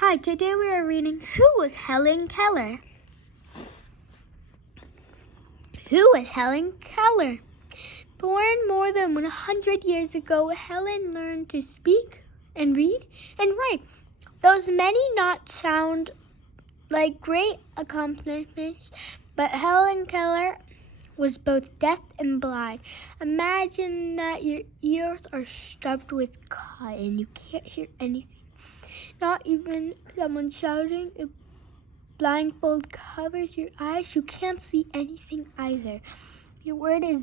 Hi, today we are reading Who Was Helen Keller? Who was Helen Keller? Born more than 100 years ago, Helen learned to speak and read and write. Those many not sound like great accomplishments, but Helen Keller was both deaf and blind. Imagine that your ears are stuffed with cotton. You can't hear anything. Not even someone shouting. If blindfold covers your eyes, you can't see anything either. Your world is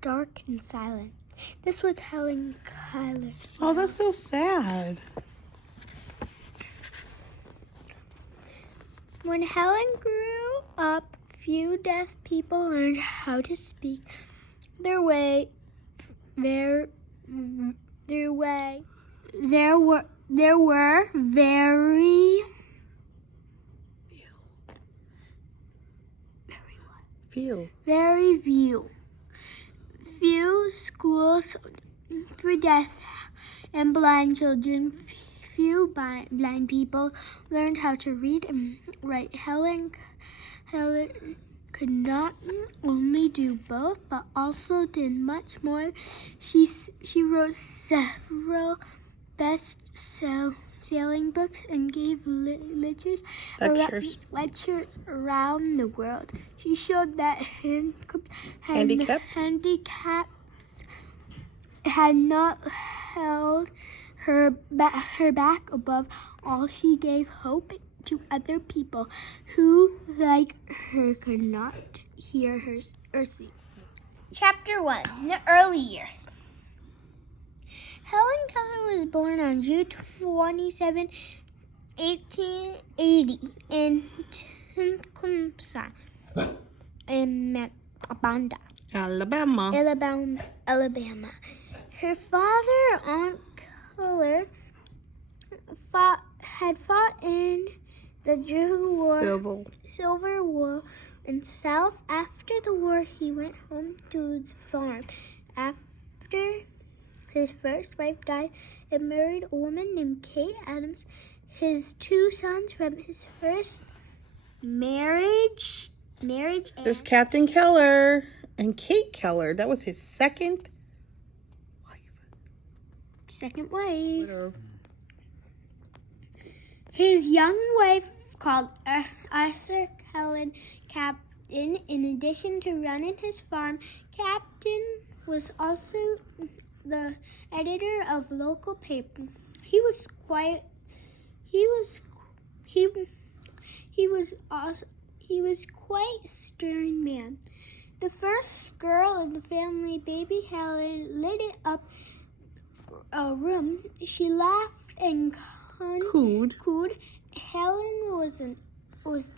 dark and silent. This was Helen Keller. Oh, that's so sad. When Helen grew up, few deaf people learned how to speak their way. There were very few schools for deaf and blind children. Few blind people learned how to read and write. Helen could not only do both, but also did much more. She wrote several best-selling books and gave lectures around the world. She showed that handicaps had not held her back. Above all, she gave hope to other people who, like her, could not hear her or see. Chapter 1. The Early Years. Helen Keller was born on June 27, 1880 in Tecumseh, in Alabama. Her father, Aunt Keller, had fought in the Civil War in South. After the war, he went home to his farm. After his first wife died and married a woman named Kate Adams, his two sons from his first marriage. There's Captain Keller and Kate Keller. That was his second wife. His young wife, called Arthur Helen Captain. In addition to running his farm, Captain was also the editor of local paper. He was quite a stern man. The first girl in the family, baby Helen, lit it up a room. She laughed and cooed. Helen was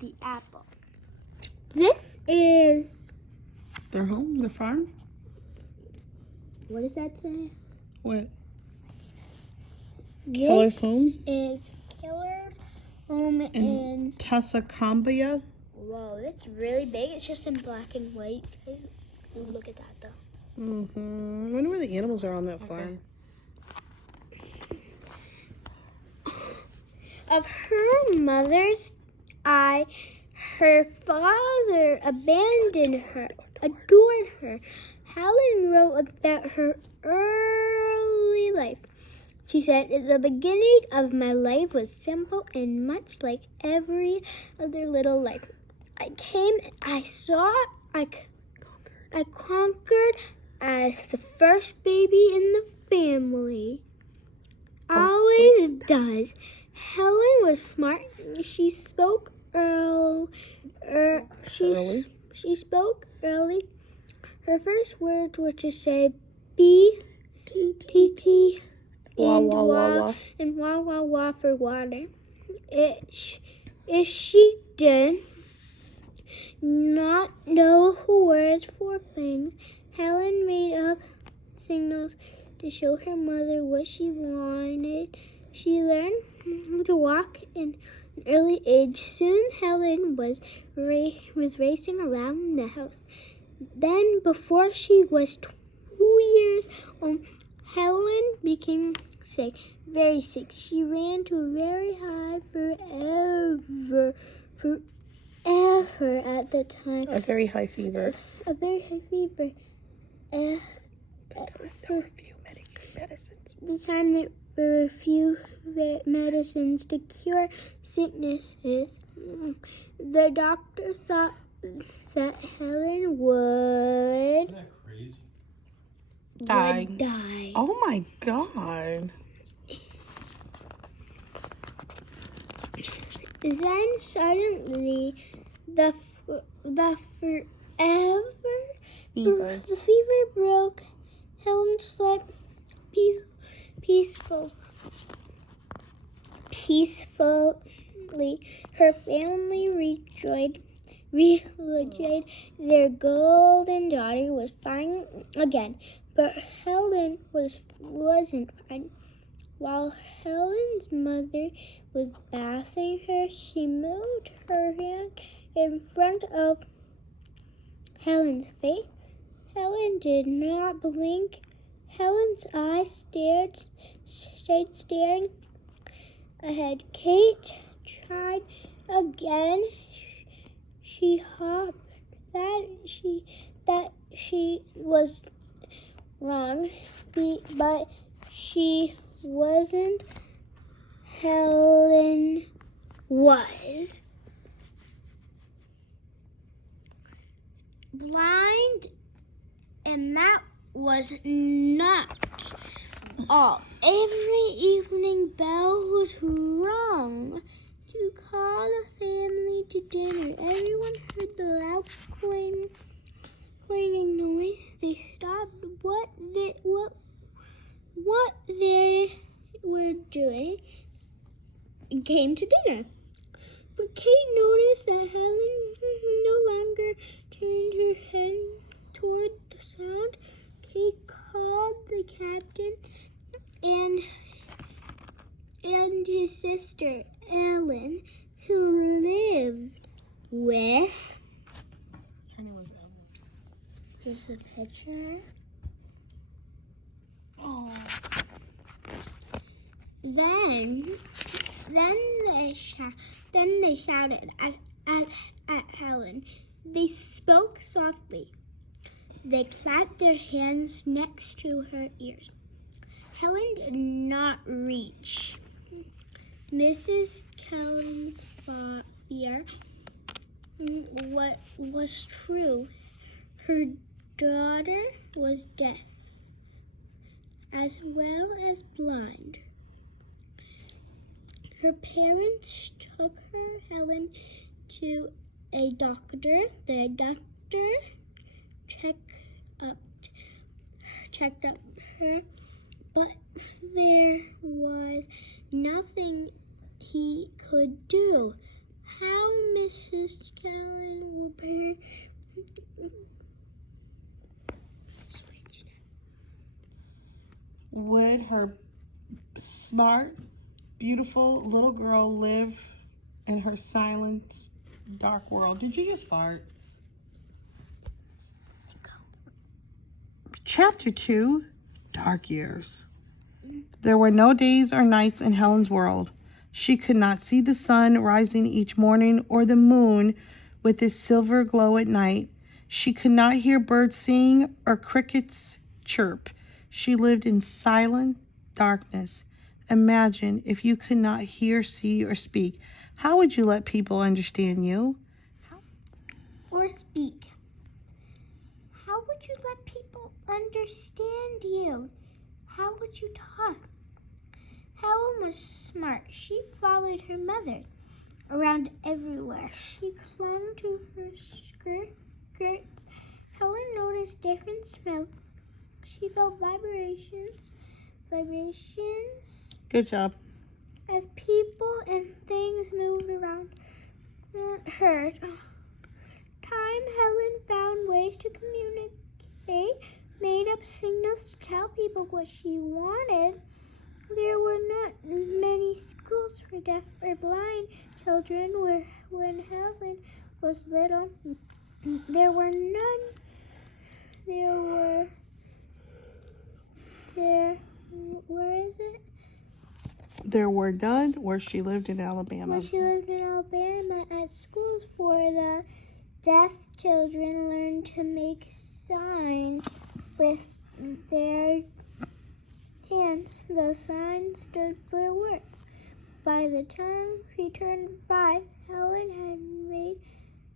the apple. This is their home, their farm. What does that say? What? Keller's home? Is Keller's home in Tuscumbia. Whoa, that's really big. It's just in black and white. Look at that, though. I wonder where the animals are on that farm. Of her mother's eye, her father abandoned her, adored her. Helen wrote about her early life. She said, "The beginning of my life was simple and much like every other little life. I came, I saw, I conquered as the first baby in the family. Always does." Helen was smart. She spoke early. She spoke early. Her first words were to say B, T, and wah for water. If she did not know words for things, Helen made up signals to show her mother what she wanted. She learned to walk in an early age. Soon Helen was racing around the house. Then, before she was 2 years old, Helen became sick, very sick. She ran to a very high forever at the time. A very high fever. A very high fever. There were few medicines. The time there were few medicines to cure sicknesses. The doctor thought that Helen would Isn't that crazy? die. Oh my God. Then suddenly, the fever broke. Helen slept peacefully. Her family rejoiced. Their golden daughter was fine again, but Helen wasn't fine. While Helen's mother was bathing her, she moved her hand in front of Helen's face. Helen did not blink. Helen's eyes stayed staring ahead. Kate tried again. She hoped that she was wrong, but she wasn't. Helen was blind, and that was not all. Every evening bell was rung to call the family to dinner. Everyone heard the loud clanging noise. They stopped what they were doing and came to dinner. But Kate noticed that Helen no longer turned her head toward the sound. Kate called the captain and his sister Helen, who lived with. Her name was Ellen. Here's a picture. Oh. Then they shouted at Helen. They spoke softly. They clapped their hands next to her ears. Helen did not reach Mrs. Kellen's fear. What was true? Her daughter was deaf, as well as blind. Her parents took Helen to a doctor. The doctor checked up her, but there was nothing he could do. How Mrs. Kellen will bear. Would her smart, beautiful little girl live in her silent, dark world? Did you just fart? Chapter 2, Dark Years. There were no days or nights in Helen's world. She could not see the sun rising each morning or the moon with its silver glow at night. She could not hear birds sing or crickets chirp. She lived in silent darkness. Imagine if you could not hear, see, or speak. How would you let people understand you? Or speak. How would you let people understand you? How would you talk? Helen was smart. She followed her mother around everywhere. She clung to her skirts. Helen noticed different smells. She felt vibrations. Good job. As people and things moved around her. Time, Helen found ways to communicate, made up signals to tell people what she wanted. There were not many schools for deaf or blind children when Helen was little. There were none. Where is it? there were none where she lived in Alabama. Where she lived in Alabama, at schools for the deaf children learned to make signs with their hands. The signs stood for words. By the time she turned 5, Helen had made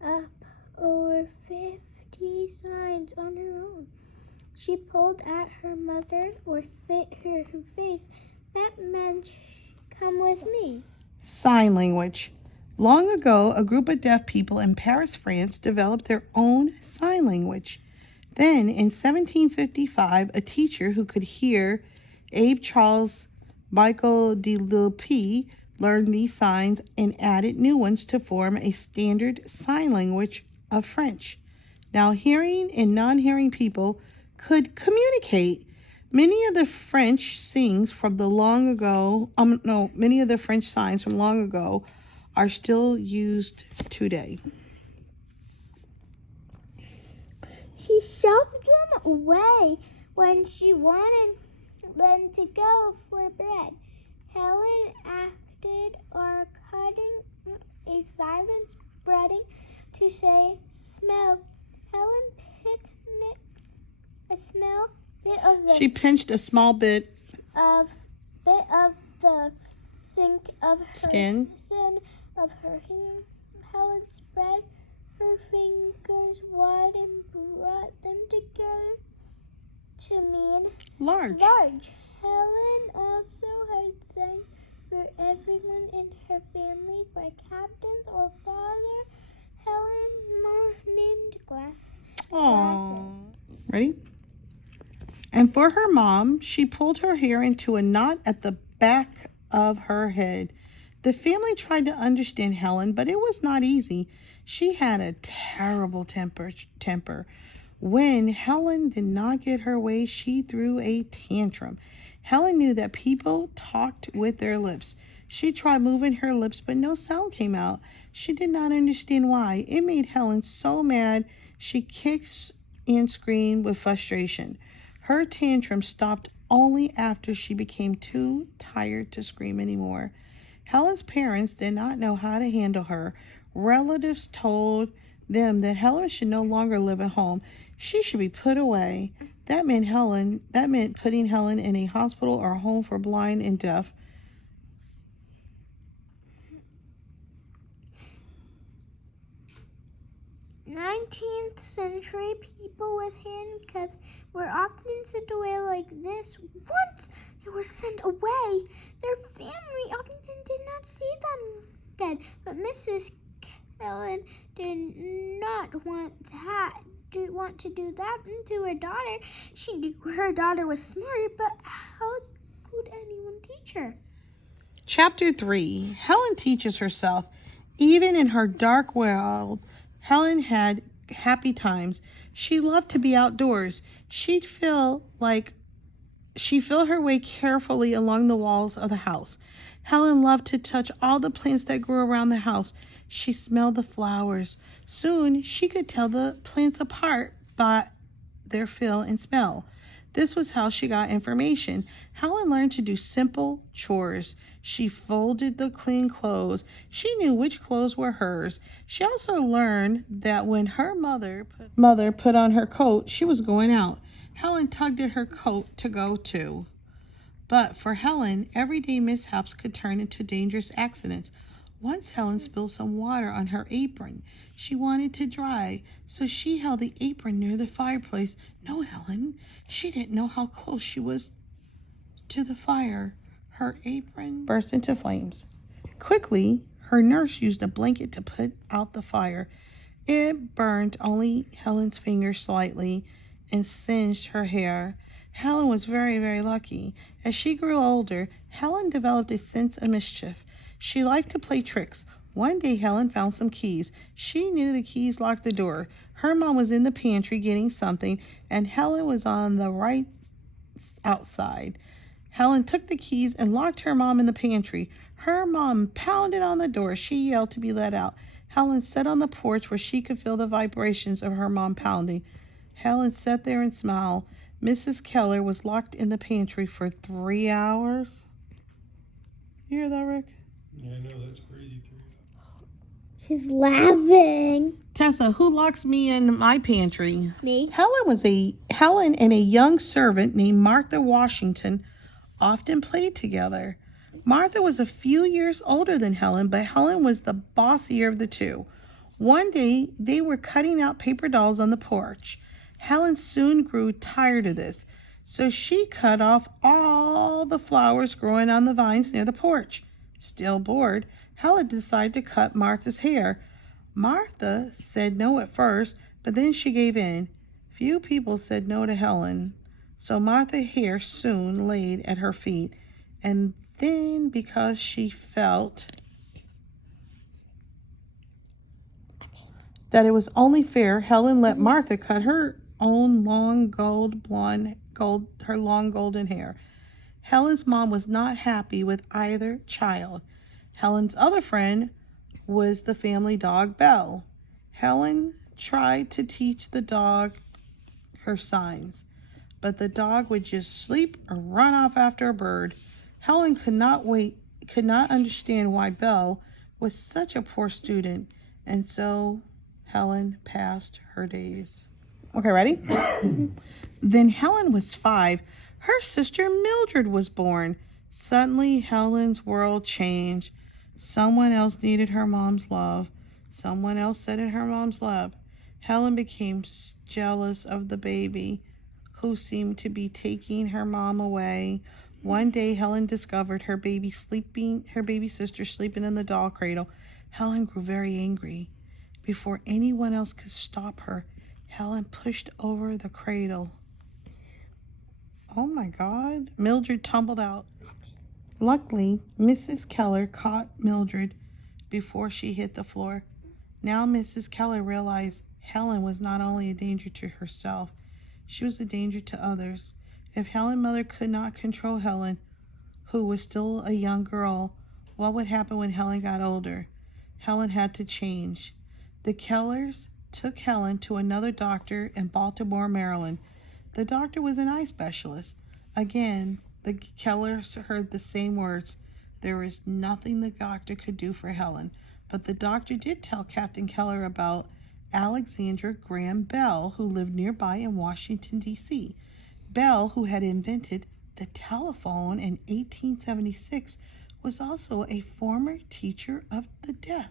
up over 50 signs on her own. She pulled at her mother or fit her face. That meant, come with me. Sign language. Long ago, a group of deaf people in Paris, France, developed their own sign language. Then, in 1755, a teacher who could hear, Abe Charles Michael de Lillepie, learned these signs and added new ones to form a standard sign language of French. Now, hearing and non-hearing people could communicate. Many of the French signs from long ago are still used today. She shoved them away when she wanted them to go for bread. Helen acted or cutting a silent spreading to say smell. Helen picked a small bit of the She pinched a small bit of the sink of her skin of her hand. Helen spread her fingers wide and brought them together to mean large. Helen also had signs for everyone in her family, for captains or father. Helen named glasses. Aww. Ready? And for her mom, she pulled her hair into a knot at the back of her head. The family tried to understand Helen, but it was not easy. She had a terrible temper. When Helen did not get her way, she threw a tantrum. Helen knew that people talked with their lips. She tried moving her lips, but no sound came out. She did not understand why. It made Helen so mad, she kicked and screamed with frustration. Her tantrum stopped only after she became too tired to scream anymore. Helen's parents did not know how to handle her. Relatives told them that Helen should no longer live at home. She should be put away. That meant putting Helen in a hospital or a home for blind and deaf. '19th century people with handcuffs were often sent away like this. Once they were sent away, their family often did not see them again. But Mrs. Helen did not want to do that to her daughter. She knew her daughter was smart, but how could anyone teach her? Chapter 3. Helen teaches herself. Even in her dark world, Helen had happy times. She loved to be outdoors. She'd feel her way carefully along the walls of the house. Helen loved to touch all the plants that grew around the house. She smelled the flowers. Soon she could tell the plants apart by their feel and smell. This was how she got information. Helen learned to do simple chores. She folded the clean clothes. She knew which clothes were hers. She also learned that when her mother put on her coat, she was going out. Helen tugged at her coat to go too. But for Helen, everyday mishaps could turn into dangerous accidents. Once Helen spilled some water on her apron. She wanted to dry, so she held the apron near the fireplace. No, Helen, she didn't know how close she was to the fire. Her apron burst into flames. Quickly, her nurse used a blanket to put out the fire. It burned only Helen's fingers slightly and singed her hair. Helen was very, very lucky. As she grew older, Helen developed a sense of mischief. She liked to play tricks. One day, Helen found some keys. She knew the keys locked the door. Her mom was in the pantry getting something, and Helen was on the right outside. Helen took the keys and locked her mom in the pantry. Her mom pounded on the door. She yelled to be let out. Helen sat on the porch where she could feel the vibrations of her mom pounding. Helen sat there and smiled. Mrs. Keller was locked in the pantry for 3 hours. You hear that, Rick? Yeah, I know, that's crazy. She's laughing. Tessa, who locks me in my pantry? Me. Helen and a young servant named Martha Washington often played together. Martha was a few years older than Helen, but Helen was the bossier of the two. One day, they were cutting out paper dolls on the porch. Helen soon grew tired of this, so she cut off all the flowers growing on the vines near the porch. Still bored, Helen decided to cut Martha's hair. Martha said no at first, but then she gave in. Few people said no to Helen, so Martha's hair soon laid at her feet. And then, because she felt that it was only fair, Helen let Martha cut her own long golden hair. Helen's mom was not happy with either child. Helen's other friend was the family dog Belle. Helen tried to teach the dog her signs, but the dog would just sleep or run off after a bird. Helen could not understand why Belle was such a poor student, and so Helen passed her days. Okay, ready? Then Helen was 5. Her sister Mildred was born. Suddenly, Helen's world changed. Someone else needed her mom's love. Someone else sat in her mom's lap. Helen became jealous of the baby, who seemed to be taking her mom away. One day, Helen discovered her baby sister sleeping in the doll cradle. Helen grew very angry. Before anyone else could stop her, Helen pushed over the cradle. Oh my God. Mildred tumbled out. Luckily, Mrs. Keller caught Mildred before she hit the floor. Now Mrs. Keller realized Helen was not only a danger to herself, she was a danger to others. If Helen's mother could not control Helen, who was still a young girl, what would happen when Helen got older? Helen had to change. The Kellers took Helen to another doctor in Baltimore, Maryland. The doctor was an eye specialist. Again, the Kellers heard the same words. There was nothing the doctor could do for Helen, but the doctor did tell Captain Keller about Alexandra Graham Bell, who lived nearby in Washington, D.C. Bell, who had invented the telephone in 1876, was also a former teacher of the deaf.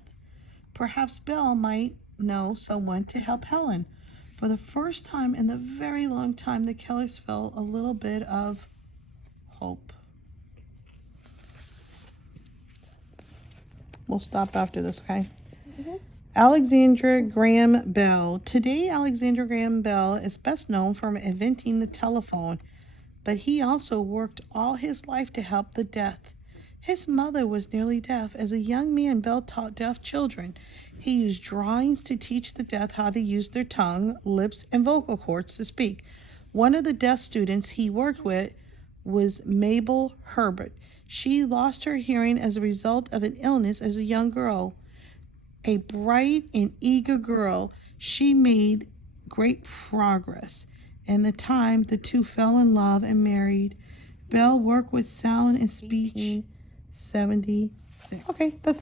Perhaps Bell might know someone to help Helen. For the first time in a very long time, the Kellers felt a little bit of hope. We'll stop after this, okay? Mm-hmm. Alexandra Graham Bell. Today, Alexandra Graham Bell is best known for inventing the telephone, but he also worked all his life to help the deaf. His mother was nearly deaf. As a young man, Bell taught deaf children. He used drawings to teach the deaf how to use their tongue, lips, and vocal cords to speak. One of the deaf students he worked with was Mabel Herbert. She lost her hearing as a result of an illness as a young girl. A bright and eager girl, she made great progress. In the time, the two fell in love and married. Bell worked with sound and speech 76. Okay, that's